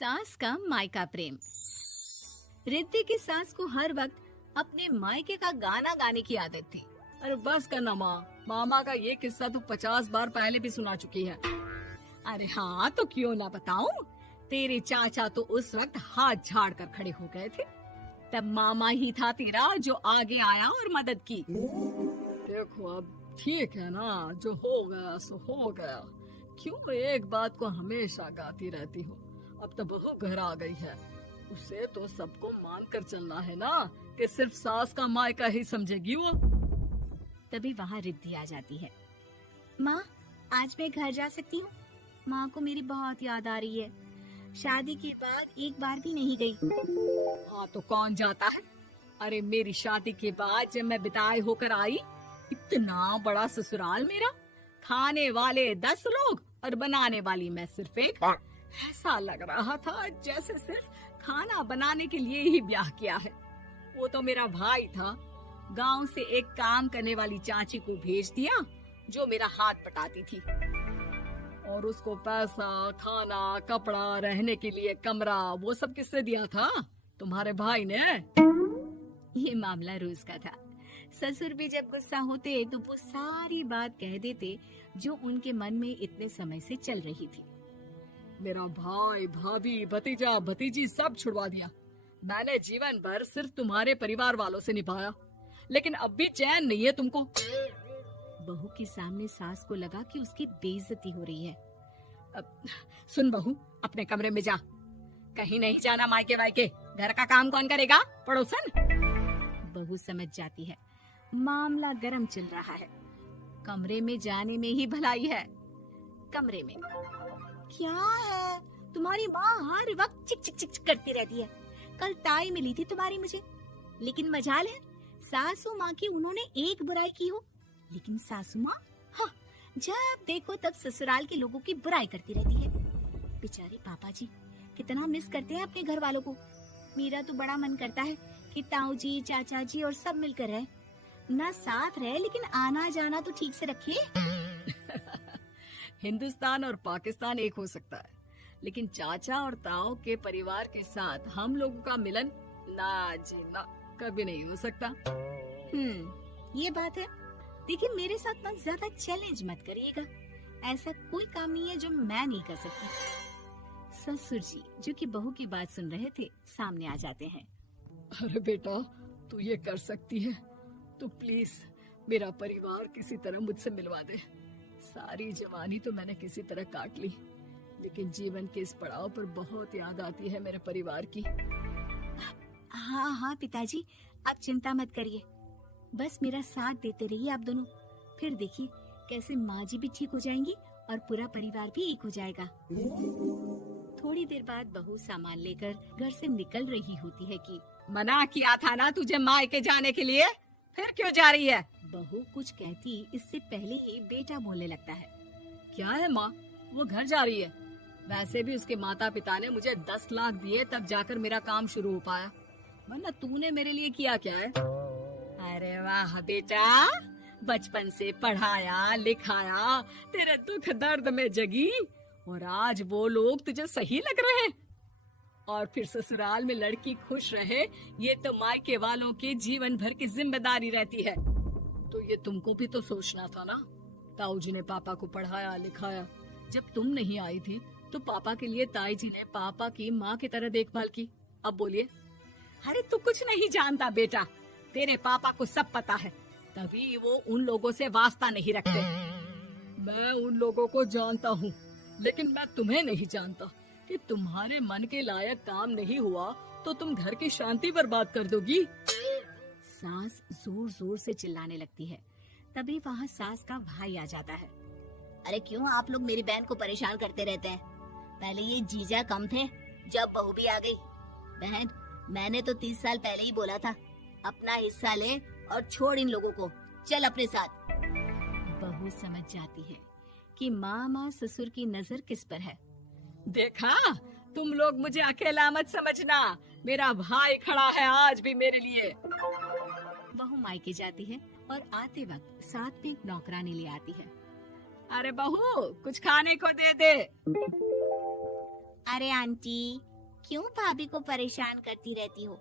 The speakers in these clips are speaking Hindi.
सास का मायका प्रेम। रिद्धि की सास को हर वक्त अपने मायके का गाना गाने की आदत थी। अरे बस करना माँ, मामा का ये किस्सा तू 50 बार पहले भी सुना चुकी है। अरे हाँ, तो क्यों ना बताऊं। तेरे चाचा तो उस वक्त हाथ झाड़ कर खड़े हो गए थे। तब मामा ही था तेरा जो आगे आया और मदद की। देखो अब ठीक है ना, जो हो गया सो हो गया। क्यों एक बात को हमेशा गाती रहती हो। अब तो बहू घर आ गई है, उसे तो सबको मान कर चलना है ना कि सिर्फ सास का मायका ही समझेगी वो। तभी वहाँ रिद्धि आ जाती है। माँ, आज मैं घर जा सकती हूँ? माँ को मेरी बहुत याद आ रही है। शादी के बाद एक बार भी नहीं गई। हाँ तो कौन जाता है। अरे मेरी शादी के बाद जब मैं विदाई होकर आई, इतना बड़ा ससुराल मेरा, खाने वाले 10 लोग और बनाने वाली मैं सिर्फ एक। ऐसा लग रहा था जैसे सिर्फ खाना बनाने के लिए ही ब्याह किया है। वो तो मेरा भाई था, गांव से एक काम करने वाली चाची को भेज दिया जो मेरा हाथ पटाती थी, और उसको पैसा, खाना, कपड़ा, रहने के लिए कमरा, वो सब किसने दिया था? तुम्हारे भाई ने। ये मामला रोज का था। ससुर भी जब गुस्सा होते तो वो सारी बात कह देते जो उनके मन में इतने समय से चल रही थी। मेरा भाई, भाभी, भतीजा, भतीजी सब छुड़वा दिया। मैंने जीवन भर सिर्फ तुम्हारे परिवार वालों से निभाया, लेकिन अब भी चैन नहीं है तुमको। बहू के सामने सास को लगा कि उसकी बेइज्जती हो रही है। अब सुन बहू, अपने कमरे में जा, कहीं नहीं जाना मायके वायके। घर का काम कौन करेगा? पड़ोसन। बहू समझ जाती है मामला गर्म चल रहा है। कमरे में जाने में ही भलाई है। कमरे में क्या है? तुम्हारी माँ हर वक्त चिक चिक चिक करती रहती है। कल ताई मिली थी तुम्हारी मुझे, लेकिन मजाल है सासू माँ की उन्होंने एक बुराई की हो, लेकिन सासू माँ हाँ, जब देखो तब ससुराल के लोगों की बुराई करती रहती है। बेचारे पापा जी कितना मिस करते हैं अपने घर वालों को। मेरा तो बड़ा मन करता है कि ताऊ जी, चाचा जी और सब मिलकर रहे, ना साथ रहे लेकिन आना जाना तो ठीक से रखे। हिंदुस्तान और पाकिस्तान एक हो सकता है, लेकिन चाचा और ताऊ के परिवार के साथ हम लोगों का मिलन ना जी ना कभी नहीं हो सकता। ये बात है। देखिए, मेरे साथ ना ज्यादा चैलेंज मत करिएगा। ऐसा कोई काम नहीं है जो मैं नहीं कर सकती। ससुर जी जो कि बहू की बात सुन रहे थे सामने आ जाते हैं। अरे बेटा, तू ये कर सकती है तो प्लीज मेरा परिवार किसी तरह मुझसे मिलवा दे। सारी जवानी तो मैंने किसी तरह काट ली, लेकिन जीवन के इस पड़ाव पर बहुत याद आती है मेरे परिवार की। हाँ हाँ पिताजी, आप चिंता मत करिए, बस मेरा साथ देते रहिए आप दोनों। फिर देखिए कैसे माँ जी भी ठीक हो जाएंगी और पूरा परिवार भी एक हो जाएगा। थोड़ी देर बाद बहू सामान लेकर घर से निकल रही होती है कि मना किया था ना तुझे मायके जाने के लिए, फिर क्यों जा रही है? बहू कुछ कहती इससे पहले ही बेटा बोलने लगता है। क्या है माँ, वो घर जा रही है। वैसे भी उसके माता पिता ने मुझे 10 लाख दिए तब जाकर मेरा काम शुरू हो पाया, वरना तूने मेरे लिए किया क्या है? अरे वाह बेटा, बचपन से पढ़ाया लिखाया, तेरे दुख दर्द में जगी, और आज वो लोग तुझे सही लग रहे हैं। और फिर ससुराल में लड़की खुश रहे, ये तो मायके वालों की जीवन भर की जिम्मेदारी रहती है। तो ये तुमको भी तो सोचना था ना। ताऊ जी ने पापा को पढ़ाया लिखाया, जब तुम नहीं आई थी तो पापा के लिए ताई जी ने पापा की माँ की तरह देखभाल की। अब बोलिए। अरे तू कुछ नहीं जानता बेटा, तेरे पापा को सब पता है, तभी वो उन लोगों से वास्ता नहीं रखते। मैं उन लोगों को जानता हूँ, लेकिन मैं तुम्हें नहीं जानता कि तुम्हारे मन के लायक काम नहीं हुआ तो तुम घर की शांति बर्बाद कर दोगी। सास जोर जोर से चिल्लाने लगती है। तभी वहाँ सास का भाई आ जाता है। अरे क्यों आप लोग मेरी बहन को परेशान करते रहते हैं? पहले ये जीजा कम थे, जब बहू भी आ गई। बहन, मैंने तो 30 साल पहले ही बोला था, अपना हिस्सा ले और छोड़ इन लोगों को, चल अपने साथ। बहू समझ जाती है कि मामा ससुर की नजर किस पर है। देखा, तुम लोग मुझे अकेला मत समझना, मेरा भाई खड़ा है आज भी मेरे लिए। बहू मायके जाती है और आते वक्त साथ में नौकरानी ले आती है। अरे बहू, कुछ खाने को दे दे। अरे आंटी, क्यों भाभी को परेशान करती रहती हो?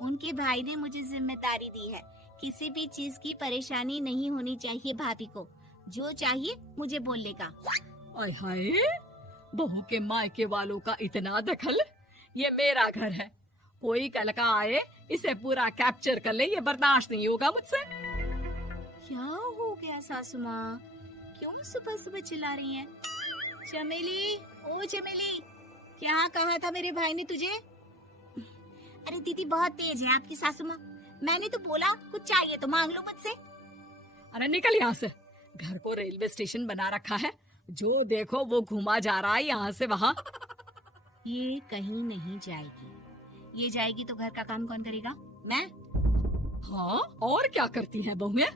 उनके भाई ने मुझे जिम्मेदारी दी है। किसी भी चीज की परेशानी नहीं होनी चाहिए भाभी को। जो चाहिए मुझे बोलने का। आय हाय, बहू के मायके वालों का इतना दखल। ये मेरा घर है, कोई कल का आए इसे पूरा कैप्चर कर ले, ये बर्दाश्त नहीं होगा मुझसे। क्या हो गया सासू माँ? क्यों सुबह सुबह चिल्ला रही हैं? चमेली, ओ चमेली, क्या कहा था मेरे भाई ने तुझे? अरे दीदी बहुत तेज है आपकी सासू माँ। मैंने तो बोला कुछ चाहिए तो मांग लो मुझसे। अरे निकल यहाँ से, घर को रेलवे स्टेशन बना रखा है, जो देखो वो घुमा जा रहा है यहाँ से वहाँ। ये कहीं नहीं जाएगी। ये जाएगी तो घर का काम कौन करेगा? मैं। हाँ, और क्या करती हैं बहुएं?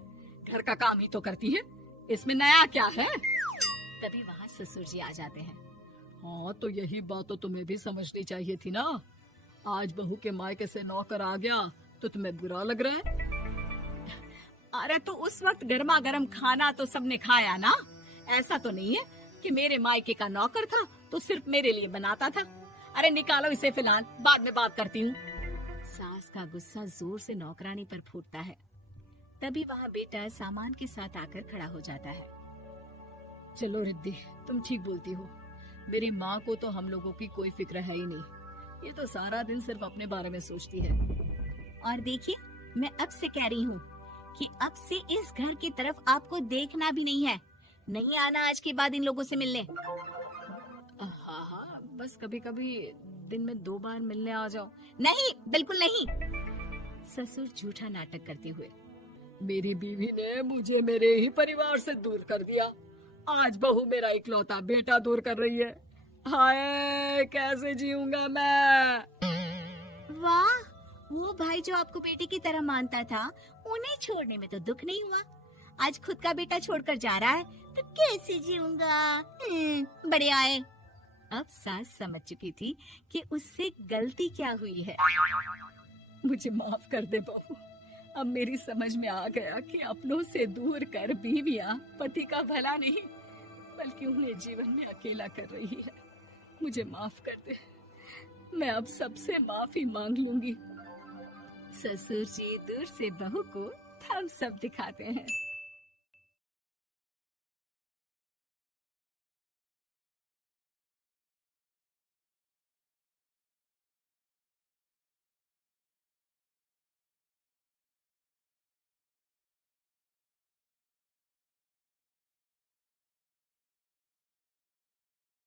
घर का काम ही तो करती हैं, इसमें नया क्या है? तभी वहाँ ससुर जी आ जाते हैं। हाँ, तो यही बात तो तुम्हें भी समझनी चाहिए थी ना। आज बहू के मायके से नौकर आ गया तो तुम्हें बुरा लग रहा है? अरे तो उस वक्त गर्मा गर्म खाना तो सबने खाया ना। ऐसा तो नहीं है कि मेरे मायके का नौकर था तो सिर्फ मेरे लिए बनाता था। अरे निकालो इसे, फिलहाल बाद में बात करती हूँ। सास का गुस्सा जोर से नौकरानी पर फूटता है। तभी वहाँ बेटा सामान के साथ आकर खड़ा हो जाता है। चलो रिद्धि, तुम ठीक बोलती हो। मेरी माँ को तो हम लोगों की कोई फिक्र है ही नहीं, ये तो सारा दिन सिर्फ अपने बारे में सोचती है। और देखिए, मैं अब से कह रही हूँ कि अब से इस घर की तरफ आपको देखना भी नहीं है। नहीं आना आज के बाद इन लोगों से मिलने। हाँ हाँ, बस कभी कभी दिन में 2 बार मिलने आ जाओ। नहीं, बिल्कुल नहीं। ससुर झूठा नाटक करते हुए। मेरी बीवी ने मुझे मेरे ही परिवार से दूर कर दिया, आज बहू मेरा इकलौता बेटा दूर कर रही है। हाय, कैसे जीऊंगा मैं? वाह, वो भाई जो आपको बेटे की तरह मानता था, उन्हें छोड़ने में तो दुख नहीं हुआ। आज खुद का बेटा छोड़कर जा रहा है तो कैसे जीऊंगा? बड़े आए। अब सास समझ चुकी थी कि उससे गलती क्या हुई है। मुझे माफ कर दे बहू, अब मेरी समझ में आ गया कि अपनों से दूर कर बीवियां पति का भला नहीं बल्कि उन्हें जीवन में अकेला कर रही है। मुझे माफ कर दे, मैं अब सबसे माफी मांग लूंगी। ससुर जी दूर से बहू को थम्स अप दिखाते हैं।